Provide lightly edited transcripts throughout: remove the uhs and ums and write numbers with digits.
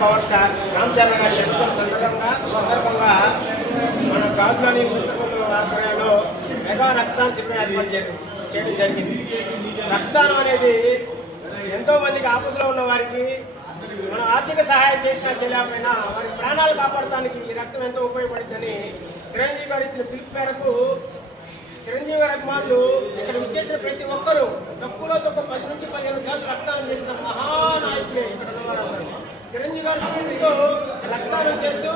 Power star Ram Charan గారి సందర్భంగా మన కాపులోని ఆధ్వర్యంలో మెగా రక్తదాన శిబిరం ఏర్పాటు చేయడం జరిగింది. రక్తదానం అనేది ఎంతో మందికి ఆపదలో ఉన్న వారికి మనం ఆర్థిక సహాయం చేసినా చేయలేకపోయినా వారి ప్రాణాలు కాపాడటానికి ఈ రక్తం ఎంతో ఉపయోగపడుతుందని చిరంజీవి గారు ఇచ్చిన పిలుపు మేరకు చిరంజీవి గారి అభిమానులు ఇక్కడ విచ్చేసిన ప్రతి ఒక్కరూ తక్కువలో తక్కువ 10 నుంచి 15 సార్లు రక్తదానం చేసిన మహానాయకులే ఇక్కడ ఉన్నవారందరూ. చిరంజీవి గారి స్ఫూర్తితో రక్తదానం చేస్తూ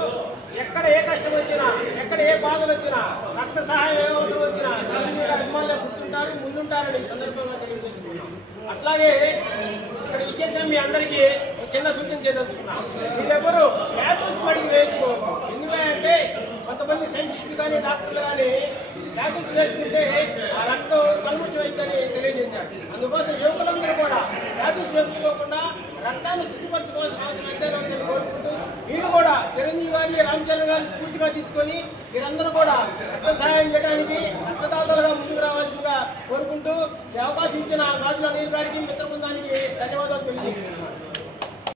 ఎక్కడ ఏ కష్టం వచ్చినా ఎక్కడ ఏ బాధలు వచ్చినా రక్త సహాయం ఏ అవసరం వచ్చినా చిరంజీవి గారి అభిమానులు గుర్తుంటారు, ముందుంటారని సందర్భంగా తెలియజేసుకున్నాం. అట్లాగే ఇక్కడ విచ్చేసిన మీ అందరికీ చిన్న సూచన చేయదలుచుకున్నాం. మీరెవరు టాటూస్ మడికి వేయించుకోవద్దు. ఎందుకంటే కొంతమంది సైంటిస్టులు కానీ డాక్టర్లు కానీ టాటూస్ వేసుకుంటే ఆ రక్తం కలుముచ్చని తెలియజేశారు. అందుకోసం యువకులందరూ కూడా టాటూస్ వేయించుకోకుండా రక్తాన్ని శుద్ధిపరచుకోవాల్సిన అవసరం ఎంతైనా ఉందని కోరుకుంటూ మీరు కూడా చిరంజీవి గారిని రామ్ చరణ్ గారిని స్ఫూర్తిగా తీసుకొని మీరందరూ కూడా రక్త సహాయం చేయడానికి రక్తదాతలుగా ముందుకు రావాల్సిందిగా కోరుకుంటూ ఈ అవకాశం ఇచ్చిన గాజుల నీరు గారికి మిత్ర బృందానికి ధన్యవాదాలు తెలియజేస్తున్నాను.